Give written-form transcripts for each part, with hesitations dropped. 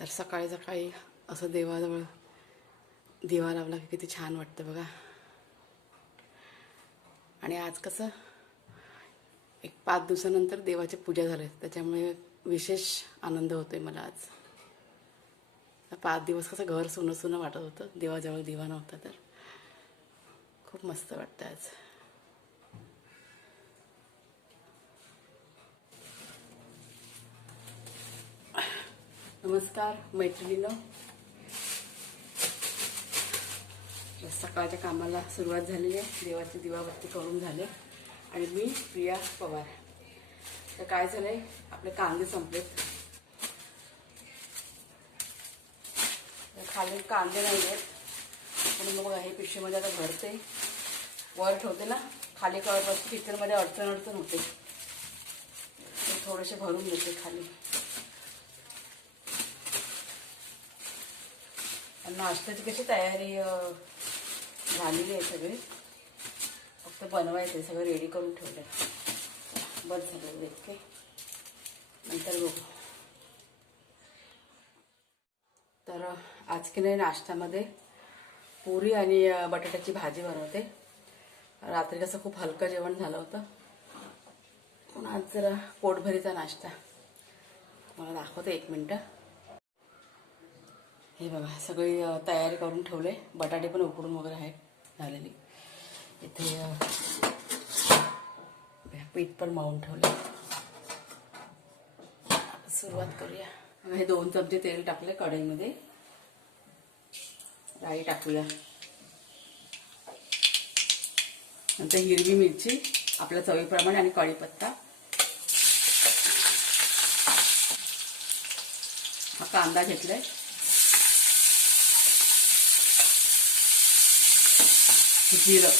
तर सकाळी सकाळी असं देवाजवळ दिवा लावला की किती छान वाटतं बघा. आणि आज कसं एक 5 दिवसानंतर देवाची पूजा झाली, त्याच्यामुळे विशेष आनंद होतोय मला आज. 5 दिवस कसं घर सुनं सुनं वाटत होतं, देवाजवळ दिवा नव्हता, तर खूप मस्त वाटतं आज. नमस्कार मैत्रिणींनो. सकाळच्या कामाला सुरुवात झालेली आहे. देवाची दिवाबत्ती करून झाले आणि मी प्रिया पवार. तर काय झालंय, आपले कांदे संपलेत. खाली कांदे नाही आहेत म्हणून मग हे पिशवीमध्ये आता भरते. वर ठेवते ना, खाली कळत किचनमध्ये अडचण होते, थोडेसे भरून घेते खाली. नाश्त्याची कशी तयारी झालेली आहे, सगळी फक्त बनवायचं, सगळं रेडी करून ठेवलं. बस झालं इतके, नंतर बघू. तर आज की नाही नाश्त्यामध्ये पुरी आणि बटाट्याची भाजी बनवते. रात्री कसं खूप हलकं जेवण झालं होतं, पण आज जरा पोटभरीचा नाश्ता. मला दाखवते 1 मिनटं. हे बघा सगळी तयारी करून ठेवले. बटाटे पण उकडून वगैरे आहेत झालेली. इथे पीठ पण मळून ठेवले. सुरुवात करूया. हे 2 चमचे तेल टाकले कढईमध्ये. राई टाकूया. नंतर हिरवी मिरची आपल्या चवीप्रमाणे आणि कढीपत्ता. हा कांदा घेतलाय. जिरं,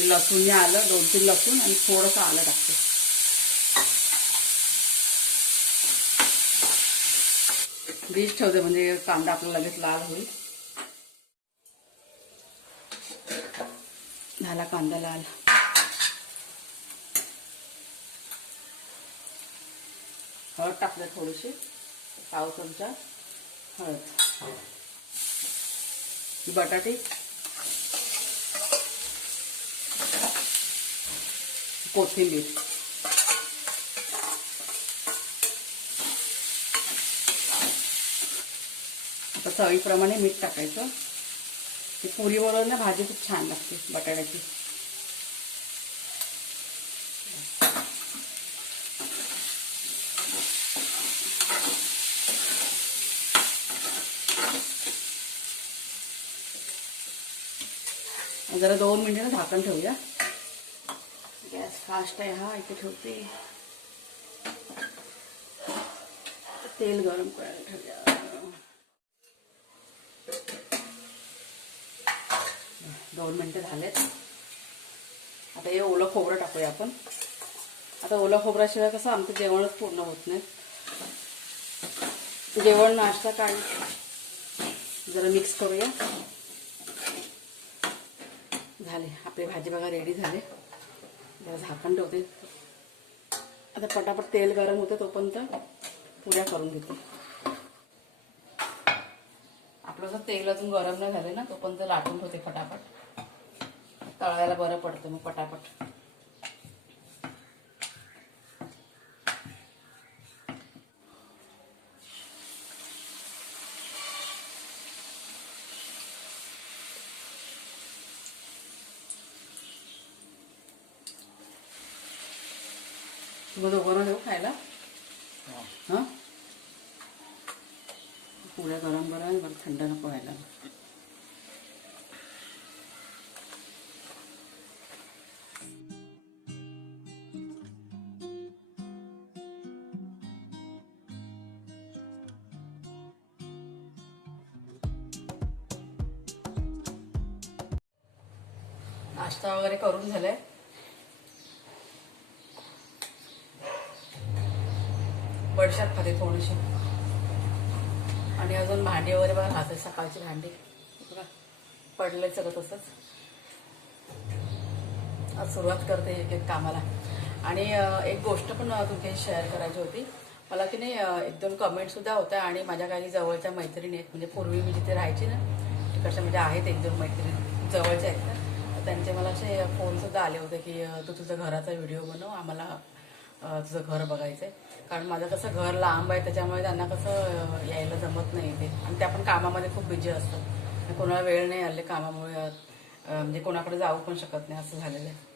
लसूण आलं, 2-3 लसूण आणि थोडंसं आलं टाकते. बीज ठेवते म्हणजे कांदा आपला लगेच लाल होईल. झाला कांदा लाल. हळद टाकलं थोडीशी, 1/4 चमचा हळद. बटाटे, कोथिंबीर, आता चवीप्रमाणे मीठ टाकायचं. ती पुरी बरोबर ना भाजी खूप छान लागते बटाट्याची. जरा 2 मिनिटं झाकण ठेवूया. गॅस फास्ट आहे हा. इथे ठेवते. तेल गरम करायला ठेवूया. 2 मिनिटं झालेत. आता हे ओलं खोबरं टाकूया आपण. आता ओलं खोबऱ्याशिवाय कसं आमचं जेवणच पूर्ण होत नाही. जेवण नाश्ता काढ जरा मिक्स करूया. झाले आपली भाजी बघा, रेडी झाले. जरा झाकण ठेवते. आता पटापट तेल गरम होते तोपर्यंत पुऱ्या करून घेते. आपलं जर तेल अजून गरम नाही झाले ना, तोपर्यंत लाटून ठेवते पटापट. तळायला बरं पडतं मग पटापट. तुम्हाला दोघांना देऊ खायला? हां, पुऱ्या गरम गरम, बरं थंड नको व्हायला. नाश्ता वगैरे करून झालाय. बडशात खाते थोडीशी. आणि अजून भांडी वगैरे बघा घासते, सकाळची भांडी बघा पडले सगळं तसंच. आज सुरुवात करते एक एक कामाला. आणि एक गोष्ट पण तुमच्याशी शेअर करायची होती मला की नाही. एक दोन कमेंटसुद्धा होत्या आणि माझ्या काही जवळच्या मैत्रिणी आहेत, म्हणजे पूर्वी मी जिथे राहायची ना तिकडच्या म्हणजे आहेत एक दोन मैत्रिणी जवळच्या आहेत ना, तर त्यांचे मला असे फोनसुद्धा आले होते की तू तुझं घराचा व्हिडिओ बनव, आम्हाला तुझं घर बघायचं आहे. कारण माझं कसं घर लांब आहे, त्याच्यामुळे त्यांना कसं यायला जमत नाही ते, आणि त्या पण कामामध्ये खूप बिझी असतात. कोणाला वेळ नाही आले कामामुळे, म्हणजे कोणाकडे जाऊ पण शकत नाही असं झालेलं आहे.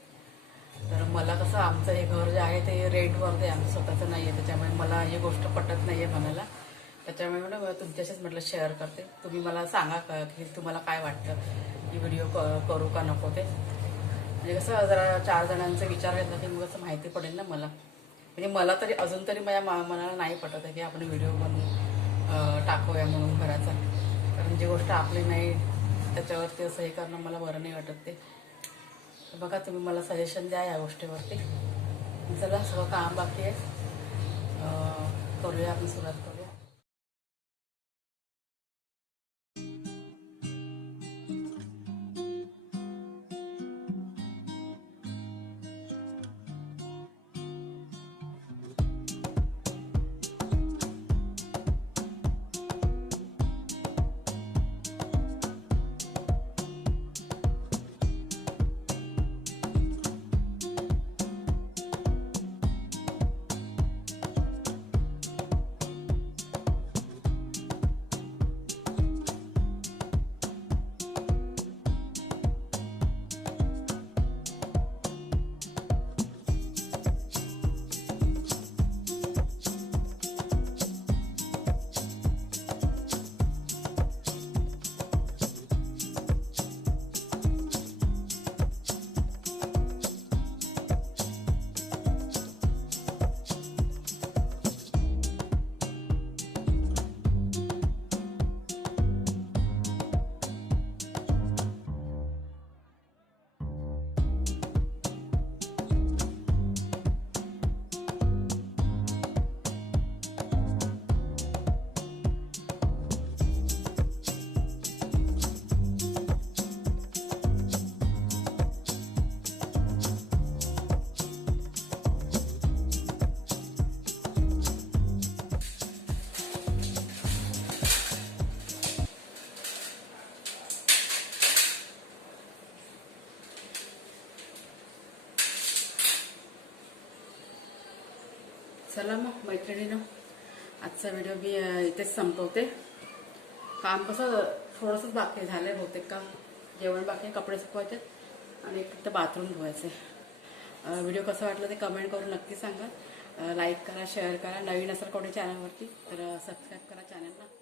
तर मला कसं आमचं हे घर जे आहे ते रेंटवर ते आमचं स्वतःचं नाही आहे, त्याच्यामुळे मला ही गोष्ट पटत नाही आहे म्हणायला. त्याच्यामुळे म्हणून तुमच्याशीच म्हटलं शेअर करते. तुम्ही मला सांगा की तुम्हाला काय वाटतं की व्हिडिओ करू का नको ते. म्हणजे कसं जरा 4 जणांचा विचार घेतला की मग असं माहिती पडेल ना मला. म्हणजे मला तरी अजून तरी माझ्या मनाला नाही पटत आहे की आपण व्हिडिओ बनवून टाकूया म्हणून घराचा. कारण जी गोष्ट आपली नाही त्याच्यावरती असं हे करणं मला बरं नाही वाटत ते. बघा तुम्ही मला सजेशन द्या या गोष्टीवरती. चला सगळं काम बाकी आहे, करूया आपण सुरुवात करूया. चला मग मैत्रिणीनं, आजचा व्हिडिओ मी इथेच संपवते. काम कसं थोडंसंच बाकी झालं आहे बहुतेक. का जेवण बाकी आहे, कपडे सुकवायचे आणि एक फक्त बाथरूम धुवायचे. व्हिडिओ कसं वाटलं ते कमेंट करून नक्की सांगा. लाईक करा, शेअर करा. नवीन असेल कोणी चॅनलवरती तर सबस्क्राईब करा चॅनलला.